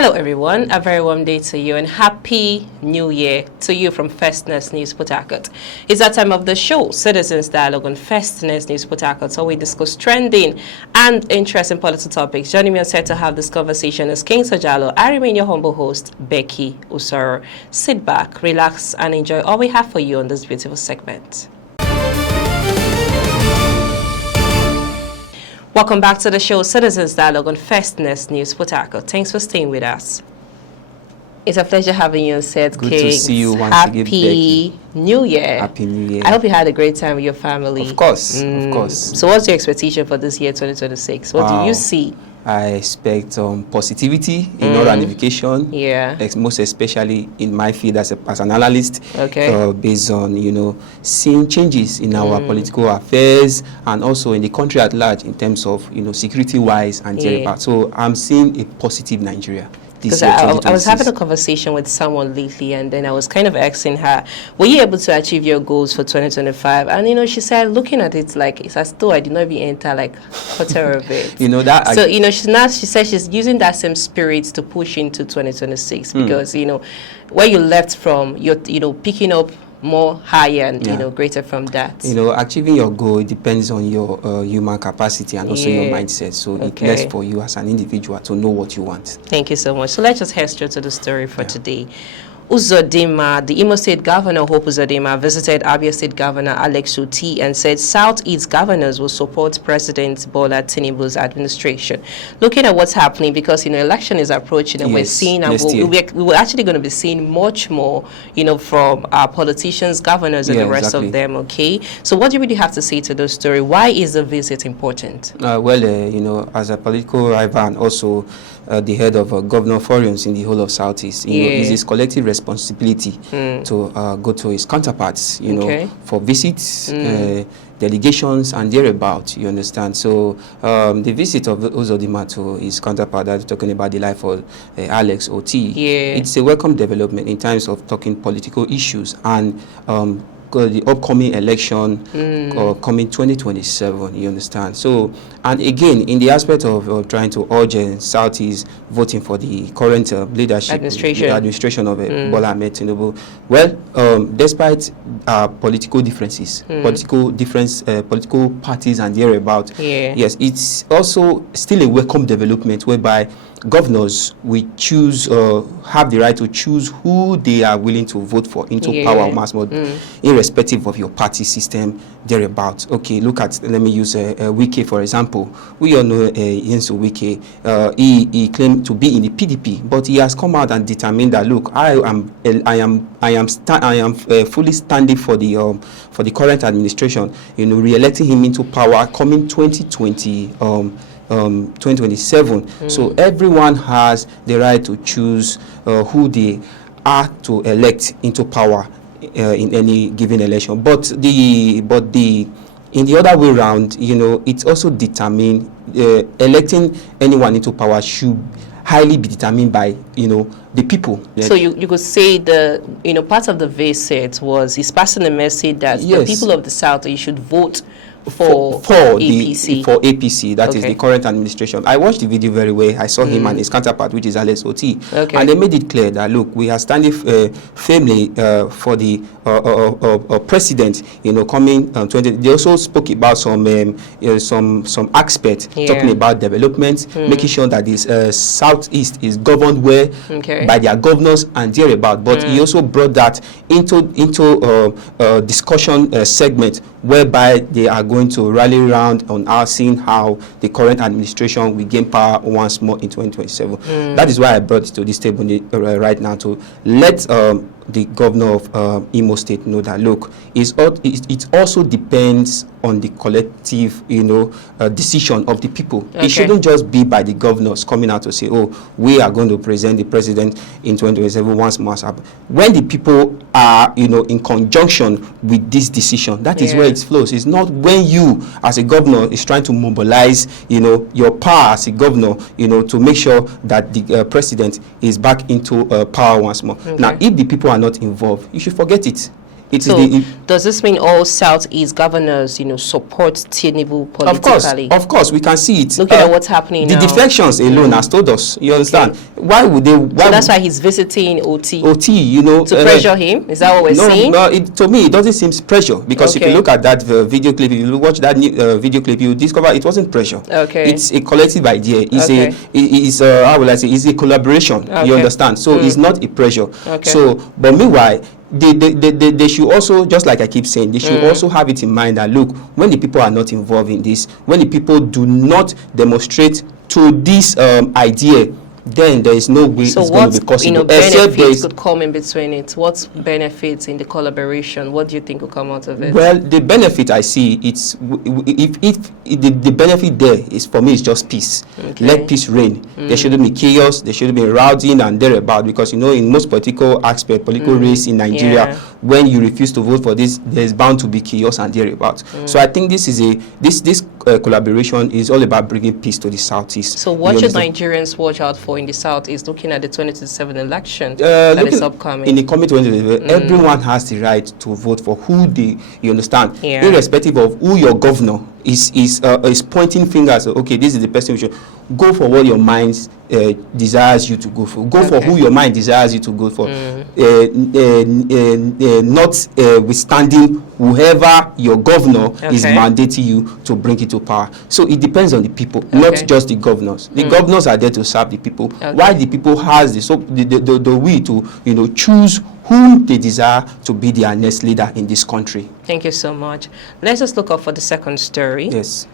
Hello everyone, a very warm day to you and happy new year to you from Firstness News Port Harcourt. It's that time of the show, Citizens Dialogue on Firstness News Port Harcourt, so we discuss trending and interesting political topics. Joining me on set to have this conversation is King Sajalo. I remain your humble host, Becky Usoro. Sit back, relax and enjoy all we have for you on this beautiful segment. Welcome back to the show, Citizens Dialogue on Firstness News Port Harcourt. Thanks for staying with us. It's a pleasure having you on set, Good King. to see you once Happy again, Becky. New Year. Happy New Year. I hope you had a great time with your family. Of course, of course. So what's your expectation for this year, 2026? What do you see? I expect positivity in all ramification. Yeah. Most especially in my field as an analyst. Okay. Based on, seeing changes in our political affairs and also in the country at large in terms of, security-wise and thereabout. So I'm seeing a positive Nigeria. Because I was having a conversation with someone lately, and then I was kind of asking her, were you able to achieve your goals for 2025? And, she said, looking at it, like, it's as though I did not even enter, like, quarter of it. So, she said she's using that same spirit to push into 2026 because, where you left from, you're, picking up more higher and greater from that. Achieving your goal depends on your human capacity and also your mindset. So it's left for you as an individual to know what you want. Thank you so much. So let's just head straight to the story for today. Uzodinma, the Imo State Governor Hope Uzodinma, visited Abia State Governor Alex Otti and said Southeast governors will support President Bola Tinubu's administration. Looking at what's happening, because election is approaching, and we're seeing, and we're actually going to be seeing much more, from our politicians, governors, and the rest of them. Okay, so what do you really have to say to the story? Why is the visit important? As a political rival and also the head of governor forums in the whole of Southeast, it's his collective responsibility to go to his counterparts, for visits, delegations, and thereabout, you understand. So the visit of Uzodinma to his counterpart, that talking about the life of Alex Otti, it's a welcome development in terms of talking political issues and the upcoming election coming 2027, you understand. So, and again, in the aspect of trying to urge Southeast voting for the current leadership administration of Bola Ahmed Tinubu, well, despite political differences, political parties and thereabout, yes, it's also still a welcome development whereby governors will choose, have the right to choose who they are willing to vote for into power mass mode, irrespective of your party system thereabout. Okay, let me use Wike for example. We all know Yensu Wike. He claimed to be in the PDP, but he has come out and determined that, look, I am fully standing for the current administration. Re-electing him into power coming 2027. So everyone has the right to choose who they are to elect into power in any given election. But in the other way around, it's also determined, electing anyone into power should highly be determined by the people. So you could say part of the visit was he's passing a message that the people of the South, you should vote for APC. For APC, that is the current administration. I watched the video very well. I saw him and his counterpart, which is Alex Otti, and they made it clear that, look, we are standing firmly for the president. Coming 20. They also spoke about some aspects talking about development, making sure that this Southeast is governed well by their governors and thereabout. But he also brought that into discussion segment whereby they are going to rally around on seeing how the current administration will gain power once more in 2027. That is why I brought it to this table right now, to let the governor of Imo State know that, look, it also depends on the collective, decision of the people. It shouldn't just be by the governors coming out to say, oh, we are going to present the president in 2027 once more. When the people are, in conjunction with this decision, that is where it flows. It's not when you, as a governor, is trying to mobilize, your power as a governor, to make sure that the president is back into power once more. Now, if the people are not involved, you should forget it. Does this mean all Southeast governors, support Tinubu politically? Of course, we can see it. Looking at what's happening now. The defections alone has told us. You understand? Why would they? So that's why he's visiting Otti. Otti, to pressure him. Is that what we're saying? No, to me it doesn't seem pressure, because if you look at that video clip, if you watch that video clip, you discover it wasn't pressure. Okay. It's a collective idea. It's how will I say? It's a collaboration. You understand? So it's not a pressure. So, but meanwhile, they should also, just like I keep saying, they should also have it in mind that, look, when the people are not involved in this, when the people do not demonstrate to this idea, then there is no way it's going to be possible. Benefits could come in between it. What's benefits in the collaboration? What do you think will come out of it? Well, the benefit I see, it's if the benefit there is, for me, is just peace. Let peace reign. There shouldn't be chaos. There shouldn't be rioting and thereabout, because in most political race in Nigeria, when you refuse to vote for this, there's bound to be chaos and thereabout. So I think this collaboration is all about bringing peace to the Southeast. So what should Nigerians watch out for in the South is looking at the 2027 election that is upcoming? In the coming 2027, everyone has the right to vote for who you understand, irrespective of who your governor is pointing fingers. Okay, this is the person we should go for. What your mind desires you to go for. Go for who your mind desires you to go for. Notwithstanding whoever your governor is mandating you to bring it to power. So it depends on the people, not just the governors. The governors are there to serve the people, while the people has the will to choose whom they desire to be their next leader in this country. Thank you so much. Let's just look up for the second story. Yes.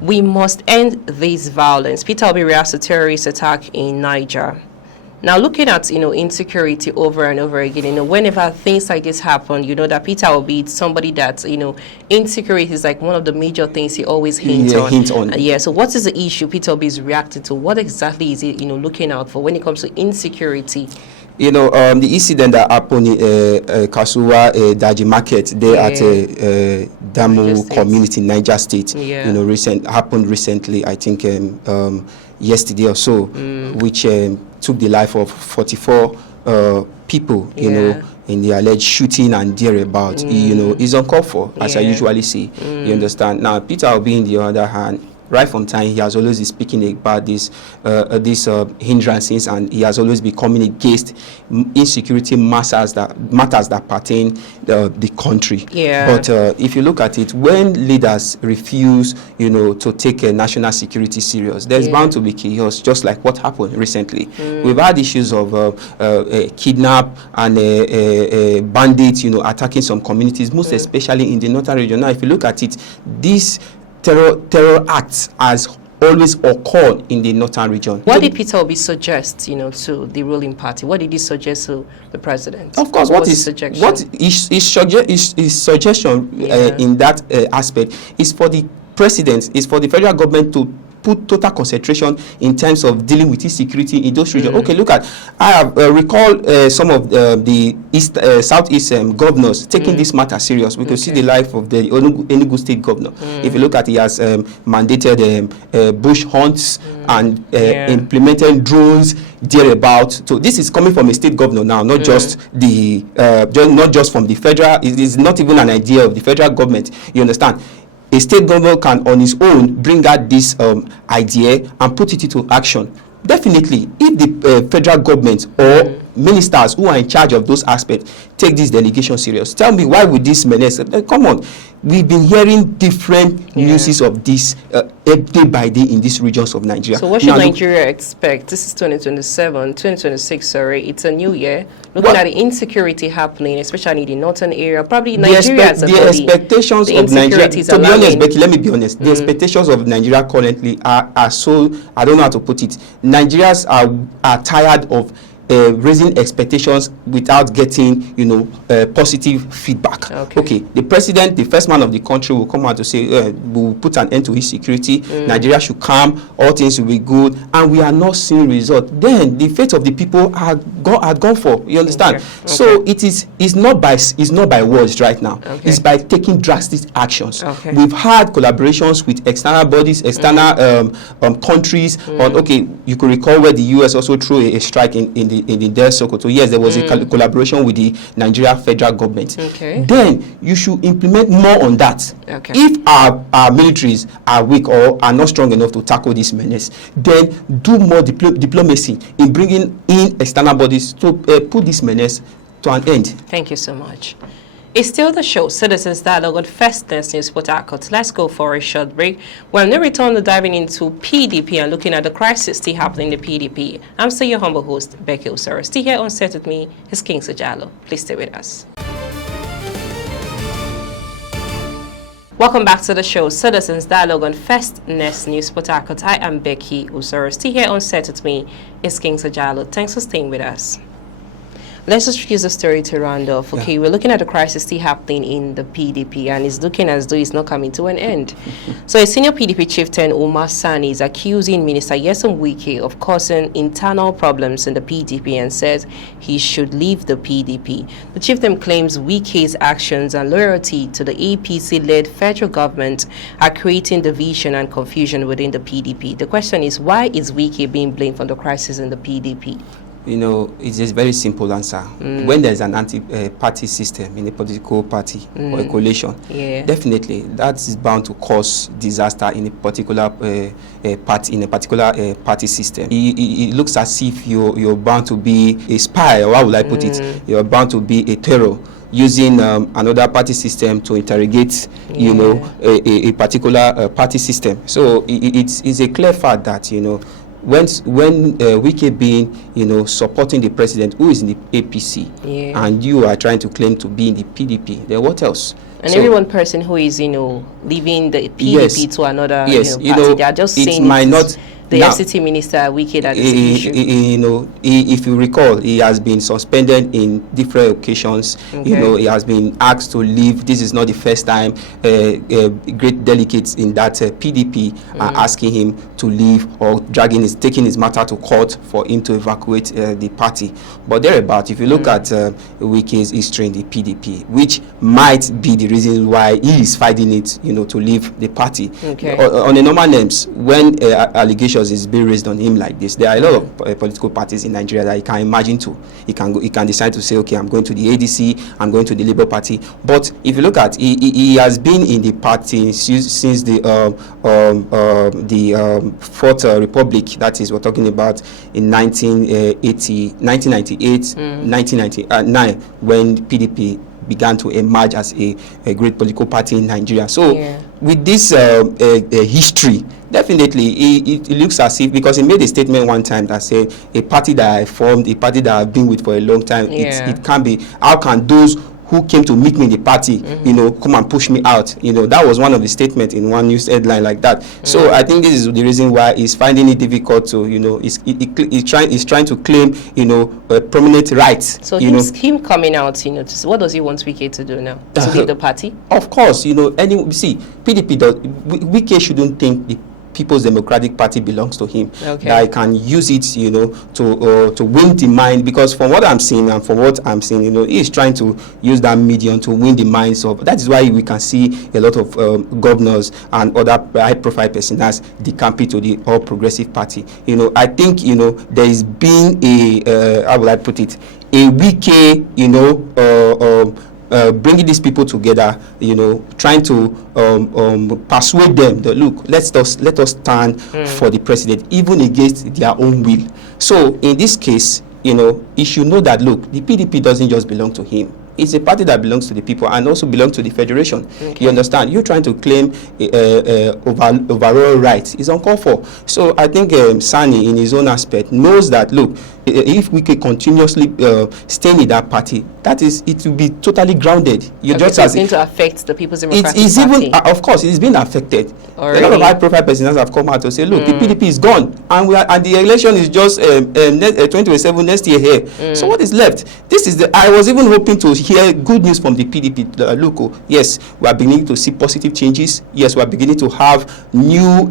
We must end this violence. Peter Obi reacts to terrorist attack in Niger. Now, looking at, insecurity over and over again, whenever things like this happen, that Peter Obi is somebody that, insecurity is like one of the major things he always hints on. So what is the issue Peter Obi is reacting to? What exactly is he, looking out for when it comes to insecurity? The incident that happened in Kasuwa Daji Market there at Damu community in Niger State, happened recently, I think yesterday or so, which took the life of 44 people, in the alleged shooting and thereabout. Is uncalled for, as I usually say. You understand? Now, Peter Obi, on the other hand, right from time, he has always been speaking about these hindrances, and he has always been coming against insecurity matters that pertain the country. But if you look at it, when leaders refuse, to take national security serious, there's bound to be chaos, just like what happened recently. We've had issues of kidnap and bandits, attacking some communities, most especially in the northern region. Now, if you look at it, this terror acts has always occurred in the northern region. What did Peter Obi suggest, to the ruling party? What did he suggest to the president? Of course, his suggestion in that aspect is for the president, is for the federal government to put total concentration in terms of dealing with insecurity in those regions. Okay, look at, I have recalled some of the Southeast governors taking this matter serious. We could see the life of the Enugu State governor. If you look at, he has mandated bush hunts and implemented drones thereabout. So this is coming from a state governor now, not just the not just from the federal. It is not even an idea of the federal government. You understand? A state governor can, on his own, bring out this idea and put it into action. Definitely, if the federal government or ministers who are in charge of those aspects take this delegation serious, tell me, why would this menace? Come on, we've been hearing different news of this day by day in these regions of Nigeria. So what should Nigeria expect? This is 2026, sorry, it's a new year. Looking at the insecurity happening, especially in the northern area, probably Nigeria as a body, expectations of Nigeria, to be honest, Becky, let me be honest, the expectations of Nigeria currently are so, I don't know how to put it, Nigerians are tired of raising expectations without getting, positive feedback. Okay, the president, the first man of the country, will come out to say, we'll put an end to insecurity, Nigeria should calm, all things will be good, and we are not seeing results. Then the fate of the people are gone for. You understand? So it's not by words right now. It's by taking drastic actions. We've had collaborations with external bodies, external countries. On, you could recall where the US also threw a strike in the Del Sokoto. Yes, there was a collaboration with the Nigeria federal government. Okay. Then you should implement more on that. Okay. If our militaries are weak or are not strong enough to tackle this menace, then do more diplomacy in bringing in external bodies to put this menace to an end. Thank you so much. It's still the show, Citizens Dialogue on First News Port Harcourt. Let's go for a short break. When we return, we're diving into PDP and looking at the crisis still happening in the PDP. I'm still your humble host, Becky Osoro. Still here on set with me is King Sajalo. Please stay with us. Welcome back to the show, Citizens Dialogue on First News Port Harcourt. I am Becky Osoro. Still here on set with me is King Sajalo. Thanks for staying with us. Let's just use the story to round off. Okay, we're looking at the crisis still happening in the PDP, and it's looking as though it's not coming to an end. So a senior PDP chieftain, Umar Sani, is accusing Minister Nyesom Wike of causing internal problems in the PDP and says he should leave the PDP. The chieftain claims Wike's actions and loyalty to the APC-led federal government are creating division and confusion within the PDP. The question is, why is Wike being blamed for the crisis in the PDP? You know, it's a very simple answer. When there's an anti-party system in a political party or a coalition, definitely that is bound to cause disaster in a particular party, in a particular party system. It looks as if you're bound to be a spy, or how would I put it? You're bound to be a terror, using another party system to interrogate, you know, a particular party system. So it's a clear fact that, you know, when Wike being, you know, supporting the president who is in the APC, and you are trying to claim to be in the PDP, then what else? And every one person who is, you know, leaving the PDP to another party, they are just saying the FCT minister Wike that is the issue. You know, if you recall, he has been suspended in different occasions. You know, he has been asked to leave. This is not the first time great delegates in that PDP are asking him to leave or taking his matter to court for him to evacuate the party. But thereabout, if you look at Wike's history in the PDP, which might be the reason why he is fighting it, you know, to leave the party. On a normal names, when allegations is being raised on him like this, there are a lot of political parties in Nigeria that he can imagine to. He can decide to say, okay, I'm going to the ADC, I'm going to the Labour Party. But if you look at, he has been in the party since the Fourth Republic. That is, we're talking about in 1998, 1999, when PDP began to emerge as a great political party in Nigeria. So with this history, definitely it looks as if, because he made a statement one time that said, a party that I formed, a party that I've been with for a long time, it can't be, how can those who came to meet me in the party, you know, come and push me out? You know, that was one of the statements in one news headline like that. So I think this is the reason why he's finding it difficult to, you know, he's trying to claim, you know, prominent rights. So him coming out, you know, what does he want Wike to do now? To leave the party? Of course, you know, PDP Wike shouldn't think the People's Democratic Party belongs to him. That I can use it, you know, to win the mind, because from what I'm seeing and from what I'm seeing, you know, he's trying to use that medium to win the minds of. That is why we can see a lot of governors and other high-profile personas decamping to the All Progressive Party. You know, I think, you know, there is been a how would I put it, a Wike, you know, bringing these people together, you know, trying to persuade them that, look, let us stand for the president, even against their own will. So in this case, you know, he should know that, look, the PDP doesn't just belong to him. It's a party that belongs to the people and also belongs to the federation. You understand? You're trying to claim overall rights. It's uncalled for. So I think Sani, in his own aspect, knows that, look, if we can continuously stay in that party, it will be totally grounded. It's going to affect the People's Democratic Party. Even, of course, it's been affected. Already. A lot of high-profile persons have come out to say, look, the PDP is gone, and the election is just 2027 next year here. So what is left? I was even hoping to hear good news from the PDP. Look, yes, we are beginning to see positive changes. Yes, we are beginning to have new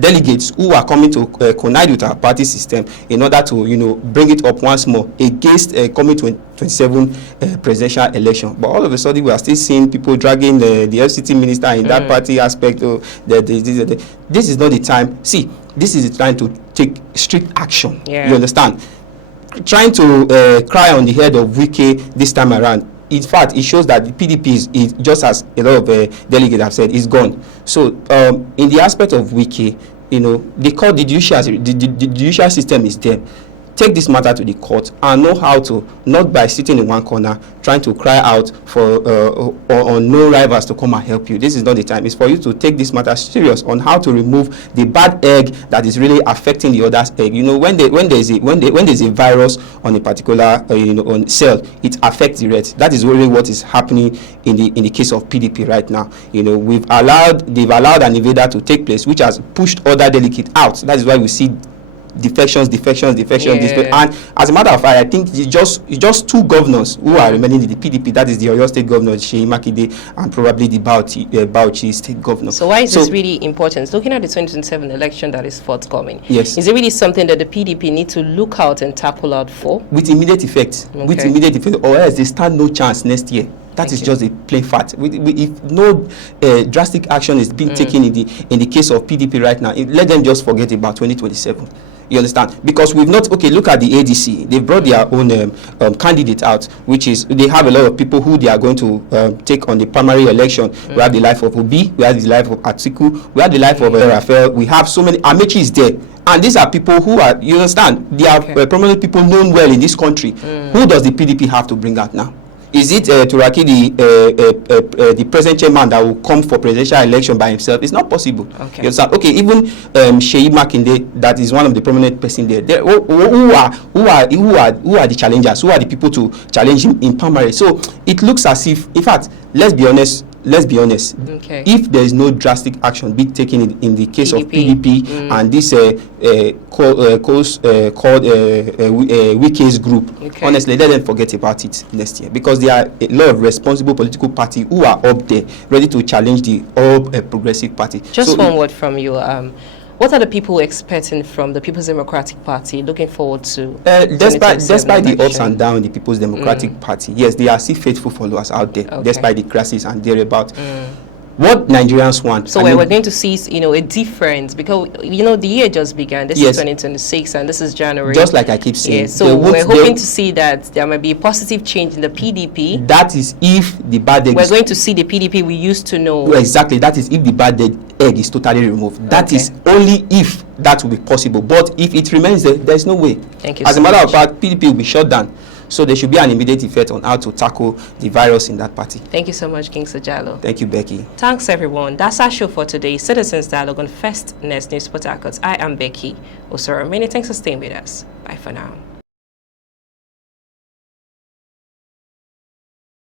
delegates who are coming to connive with our party system. system in order to, you know, bring it up once more against coming 2027 presidential election. But all of a sudden, we are still seeing people dragging the FCT minister in that party aspect. This is not the time. See, this is the time to take strict action. Yeah. You understand? Trying to cry on the head of Wike this time around, in fact, it shows that the PDP is just as a lot of delegates have said, is gone. So in the aspect of Wike, you know, they call the judicial system is there. Take this matter to the court and know how to, not by sitting in one corner trying to cry out for on no rivals to come and help you. This is not the time. It's for you to take this matter serious on how to remove the bad egg that is really affecting the other's egg. You know, when there's a virus on a particular on cell, it affects the rest. That is really what is happening in the case of PDP right now. You know, they've allowed an invader to take place, which has pushed other delegates out. That is why we see defections, and as a matter of fact, I think it's just two governors who are remaining in the PDP. That is the Oyo State Governor Seyi Makinde and probably the Bauchi State Governor. So why is this really important? Looking at the 2027 election that is forthcoming, yes, is it really something that the PDP need to look out and tackle out for with immediate effect? Okay. With immediate effect, or else they stand no chance next year. That is just a plain fact. If no drastic action is being taken in the case of PDP right now, let them just forget about 2027. You understand? Because we've not, okay, look at the ADC. They've brought their own candidate out, which is, they have a lot of people who they are going to take on the primary election. We have the life of Obi, we have the life of Atiku, we have the life of Raphael, we have so many, Amechi is there. And these are people who are, you understand, they are prominent people known well in this country. Who does the PDP have to bring out now? Is it Turaki, the present chairman, that will come for presidential election by himself? It's not possible. Okay. You understand? Okay, even Seyi Makinde, that is one of the prominent person there. Who are the challengers? Who are the people to challenge him in primary? So it looks as if, in fact, let's be honest. Okay. If there is no drastic action being taken in the case of PDP and this called Wike's group, honestly, let them forget about it next year, because there are a lot of responsible political parties who are up there ready to challenge the All Progressive Party. Just one word from you. What are the people expecting from the People's Democratic Party, looking forward to? Despite the ups and downs in the People's Democratic Party, yes, they are still faithful followers out there, despite the crisis and thereabout. What Nigerians want. So we're going to see, a difference, because, the year just began. This is 2026 and this is January. Just like I keep saying. So we're hoping to see that there might be a positive change in the PDP. That is if the bad egg... We're going to see the PDP we used to know. Exactly. That is if the bad egg is totally removed. That is only if that will be possible. But if it remains there, there's no way. Thank you. As a matter of fact, PDP will be shut down. So there should be an immediate effect on how to tackle the virus in that party. Thank you so much, King Sajalo. Thank you, Becky. Thanks, everyone. That's our show for today. Citizens Dialogue on First News Port Harcourt. I am Becky Osoro. Many thanks for staying with us. Bye for now.